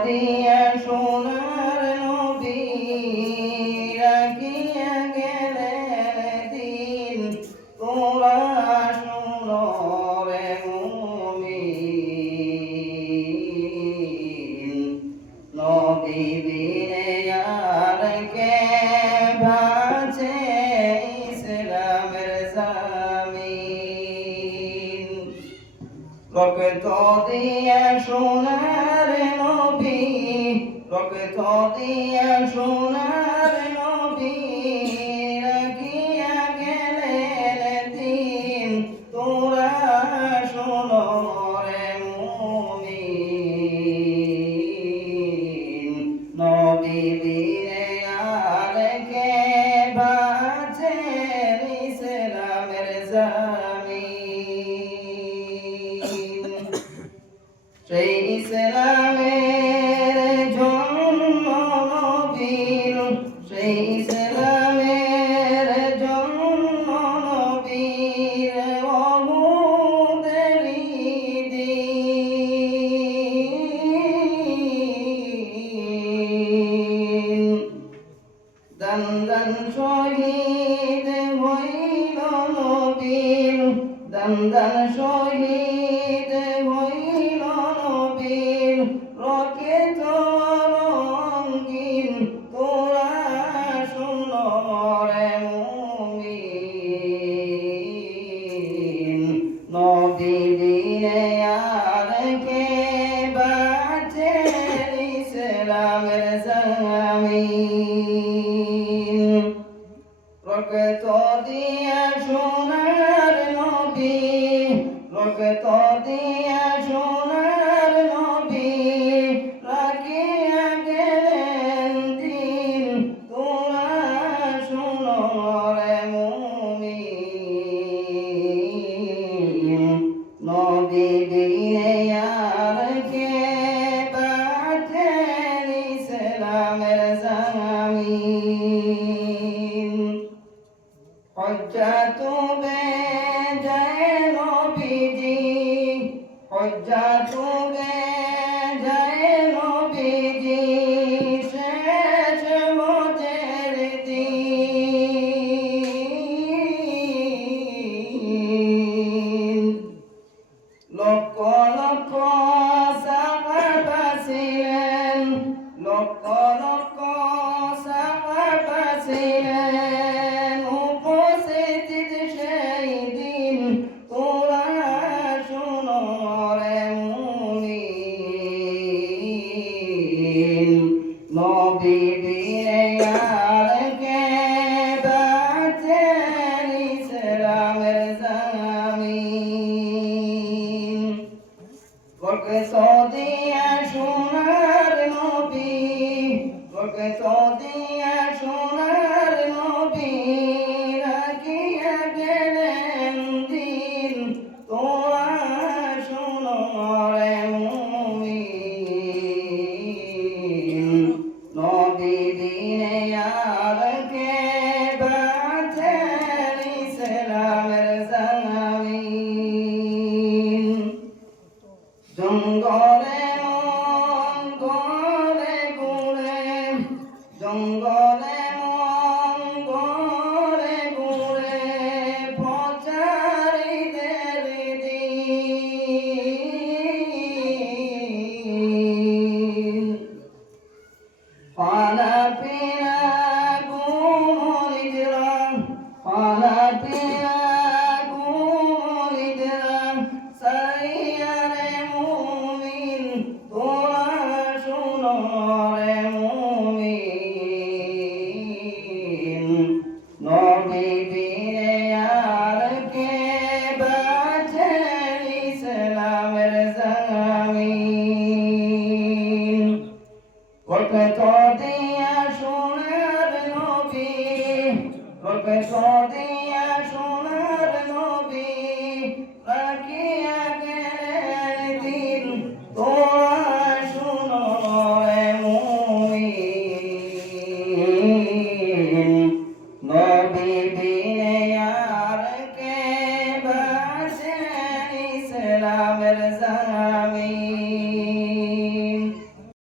দিয়া সোনার নবী রাখিয়া গেলেন দিন তোরা শোনো রে মুমিন নবী বিনে আর কে বাঁচে ইসলামের জামিন রক্ত দিয়া সোনার নবী রক্ত দিয়া সোনার নবী রাখিয়া গেলেন দিন তোরা শোনো রে মুমিন নবী বিনে আর কে বাঁচে ইসলামের জামিন সেই ইসলামের জন্য নবীর সেই ইসলামের জন্য নবীর অহুদের দিন দান দান শহীদ হইল নবীর দান দান শহীদ হইল নবীর রক্ত রঙিন তোরা শোনো রে মুমিন নবী বিনে আর কে বাঁচে ইসলামের জামিন রক্ত দিয়া সোনার নবী রক্ত দিয়া সোনার নবী রাখিয়া গেলেন দিন তোরা শোনো রে মুমিন নবী বিনে আর কে বাঁচে ইসলামের জামিন হজ্জাতু বেজায় নবীজি হজ্জাতু বেজায় নবীজি শেষ হজের দিন লক্ষ লক্ষ সাহাবা ছিলেন লক্ষ লক্ষ সাহাবা ছিলেন উপস্থিত সেই দিন তোরা শোনো রে মুমিন নবী বিনে আর কে বাঁচে ইসলামের জামিন রক্ত দিয়া সোনার নবী রক্ত দিয়া সোনার নবী রাখিয়া গেলেন দিন তোরা শোনো রে মুমিন নবী বিনে আর কে বাঁচে ইসলামের জামিন জঙ্গলে মঙ্গলে গুড়ে জঙ্গলে মঙ্গলে গুড়ে প্রচারীদের দিন পানা পিনা গুমরিদরা পানা পিনা গুমরিদরা সাইয়ারে মুমিন তোরা শোনো রে মুমিন নবী বিনে আর কে বাঁচে ইসলামের জামিন রক্ত দিয়া সোনার নবী রক্ত দিয়া সোনার নবী রাখিয়া গেলেন দিন তোরা শোনো রে মুমিন নবী বিনে আর কে বাঁচে ইসলামের জামিন